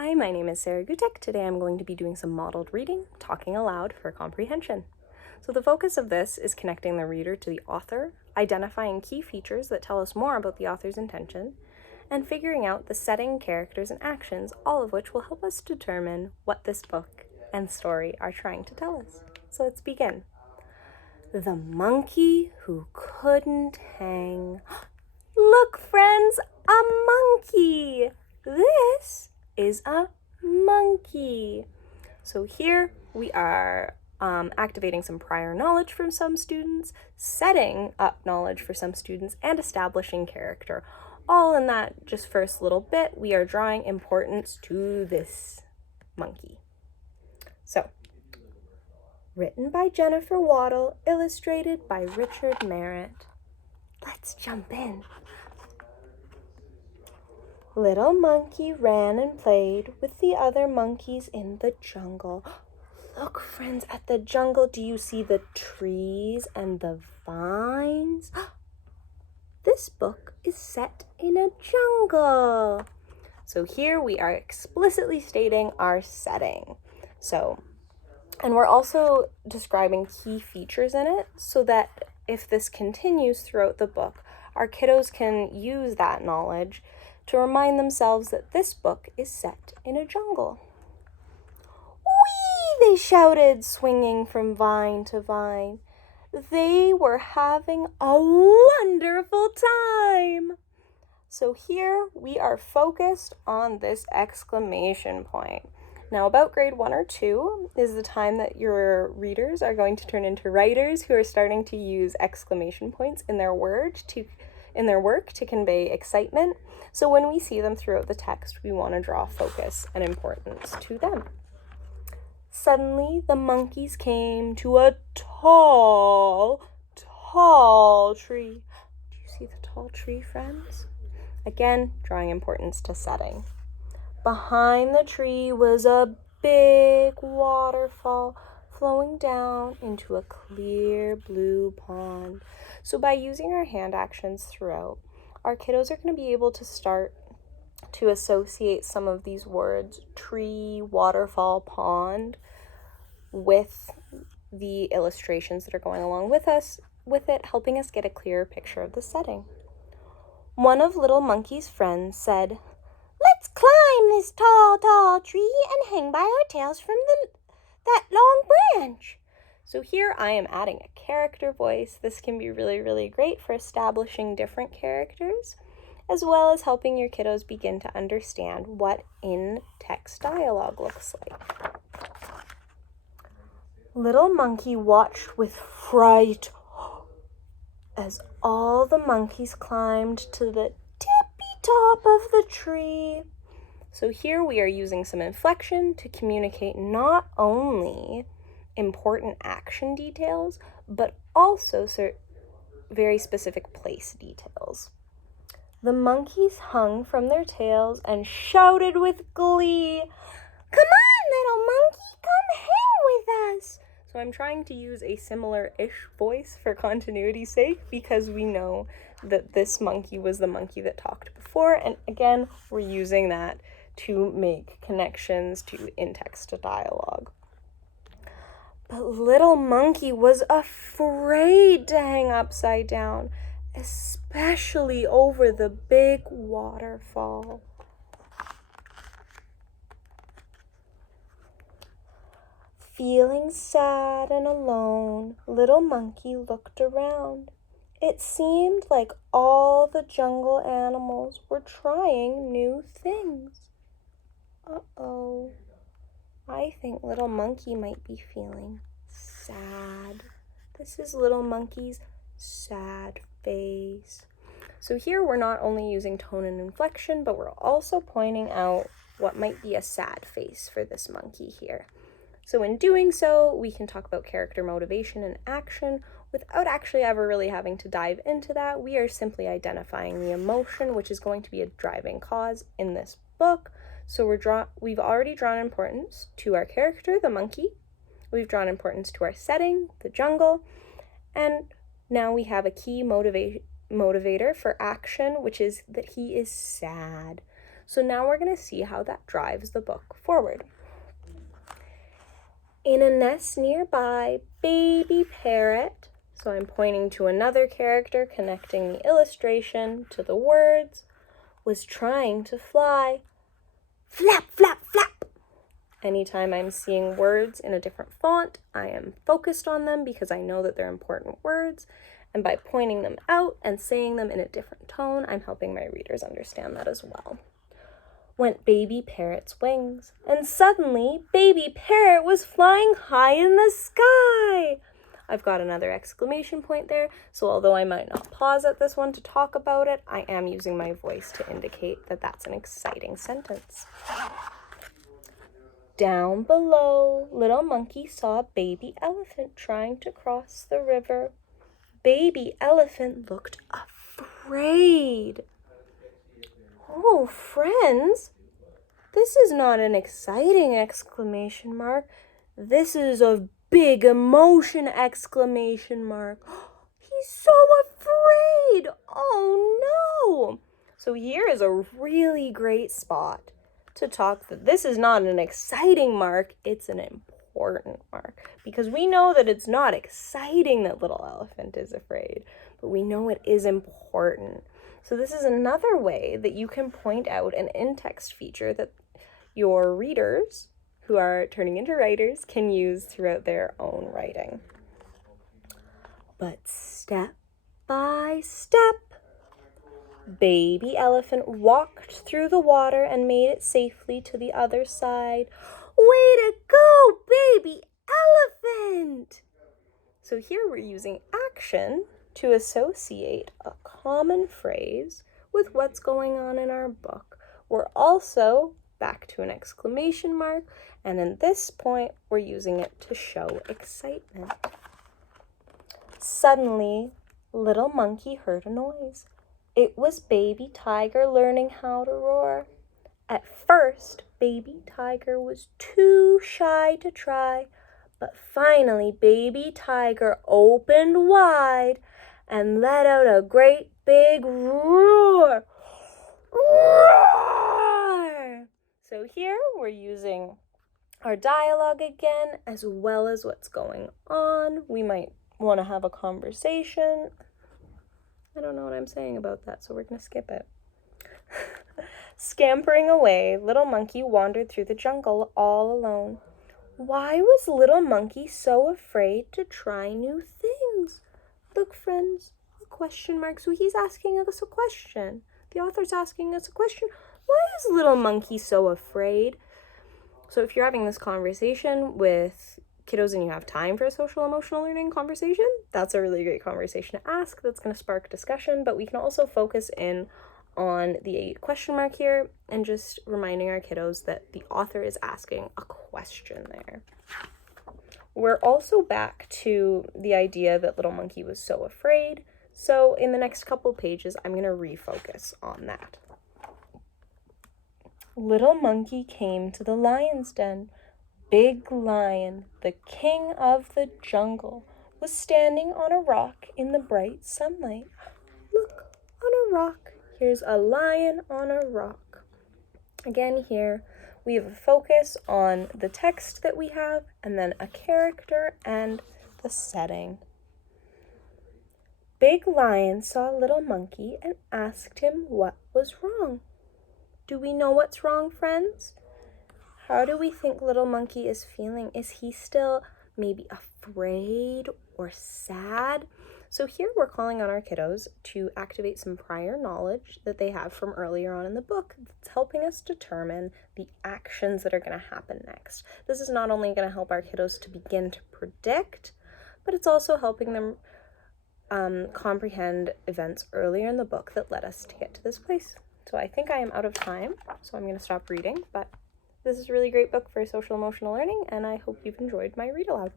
Hi, my name is Sarah Gutek. Today I'm going to be doing some modeled reading, talking aloud for comprehension. So the focus of this is connecting the reader to the author, identifying key features that tell us more about the author's intention, and figuring out the setting, characters, and actions, all of which will help us determine what this book and story are trying to tell us. So let's begin. The monkey who couldn't hang. Look, friends, a monkey! This is a monkey. So here we are activating some prior knowledge from some students, setting up knowledge for some students, and establishing character. All in that just first little bit, we are drawing importance to this monkey. So, written by Jennifer Waddle, illustrated by Richard Merritt. Let's jump in. Little Monkey ran and played with the other monkeys in the jungle. Look, friends, at the jungle. Do you see the trees and the vines? This book is set in a jungle. So here we are explicitly stating our setting. And we're also describing key features in it so that if this continues throughout the book, our kiddos can use that knowledge to remind themselves that this book is set in a jungle. Whee! They shouted, swinging from vine to vine. They were having a wonderful time. So here we are focused on this exclamation point. Now, about grade 1 or 2 is the time that your readers are going to turn into writers who are starting to use exclamation points in their work to convey excitement. So when we see them throughout the text, we want to draw focus and importance to them. Suddenly, the monkeys came to a tall tree. Do you see the tall tree, friends? Again, drawing importance to setting. Behind the tree was a big waterfall flowing down into a clear blue pond. So by using our hand actions throughout, our kiddos are going to be able to start to associate some of these words, tree, waterfall, pond, with the illustrations that are going along with it, helping us get a clearer picture of the setting. One of Little Monkey's friends said, "Let's climb this tall tree and hang by our tails from that long branch." So here I am adding a character voice. This can be really, really great for establishing different characters, as well as helping your kiddos begin to understand what in-text dialogue looks like. Little Monkey watched with fright as all the monkeys climbed to the tippy top of the tree. So here we are using some inflection to communicate not only important action details, but also very specific place details. The monkeys hung from their tails and shouted with glee, "Come on, little monkey, come hang with us." So I'm trying to use a similar-ish voice for continuity's sake because we know that this monkey was the monkey that talked before, and again, we're using that to make connections to in-text dialogue. But Little Monkey was afraid to hang upside down, especially over the big waterfall. Feeling sad and alone, Little Monkey looked around. It seemed like all the jungle animals were trying new things. Uh-oh. I think Little Monkey might be feeling sad. This is Little Monkey's sad face. So here we're not only using tone and inflection, but we're also pointing out what might be a sad face for this monkey here. So in doing so, we can talk about character motivation and action without actually ever really having to dive into that. We are simply identifying the emotion, which is going to be a driving cause in this book. So we've already drawn importance to our character, the monkey. We've drawn importance to our setting, the jungle. And now we have a key motivator for action, which is that he is sad. So now we're going to see how that drives the book forward. In a nest nearby, baby parrot, so I'm pointing to another character connecting the illustration to the words, was trying to fly. Flap, flap, flap. Anytime I'm seeing words in a different font, I am focused on them because I know that they're important words. And by pointing them out and saying them in a different tone, I'm helping my readers understand that as well. Went baby parrot's wings, and suddenly baby parrot was flying high in the sky. I've got another exclamation point there, so although I might not pause at this one to talk about it, I am using my voice to indicate that that's an exciting sentence. Down below, little monkey saw baby elephant trying to cross the river. Baby elephant looked afraid. Oh, friends, this is not an exciting exclamation mark. This is a big emotion exclamation mark. He's so afraid. Oh, no. So here is a really great spot to talk that this is not an exciting mark, it's an important mark. Because we know that it's not exciting that little elephant is afraid, but we know it is important. So this is another way that you can point out an in-text feature that your readers, who are turning into writers, can use throughout their own writing. But step by step, baby elephant walked through the water and made it safely to the other side. Way to go, baby elephant! So here we're using action to associate a common phrase with what's going on in our book. We're also back to an exclamation mark, and in this point, we're using it to show excitement. Suddenly, little monkey heard a noise. It was baby tiger learning how to roar. At first, baby tiger was too shy to try, but finally baby tiger opened wide and let out a great big roar. Roar! So here we're using our dialogue again, as well as what's going on. We might want to have a conversation. I don't know what I'm saying about that, so we're going to skip it. Scampering away, little monkey wandered through the jungle all alone. Why was little monkey so afraid to try new things? Look, friends, a question mark. So he's asking us a question. The author's asking us a question. Why is little monkey so afraid? So if you're having this conversation with kiddos and you have time for a social emotional learning conversation, that's a really great conversation to ask. That's going to spark discussion, but we can also focus in on the question mark here and just reminding our kiddos that the author is asking a question there. We're also back to the idea that little monkey was so afraid. So in the next couple pages, I'm going to refocus on that. Little monkey came to the lion's den. Big Lion, the king of the jungle, was standing on a rock in the bright sunlight. Look, on a rock. Here's a lion on a rock. Again here, we have a focus on the text that we have, and then a character and the setting. Big Lion saw Little Monkey and asked him what was wrong. Do we know what's wrong, friends? How do we think Little Monkey is feeling? Is he still maybe afraid or sad? So here we're calling on our kiddos to activate some prior knowledge that they have from earlier on in the book. It's helping us determine the actions that are going to happen next. This is not only going to help our kiddos to begin to predict, but it's also helping them comprehend events earlier in the book that led us to get to this place. So I think I am out of time, so I'm going to stop reading, but this is a really great book for social emotional learning, and I hope you've enjoyed my read aloud.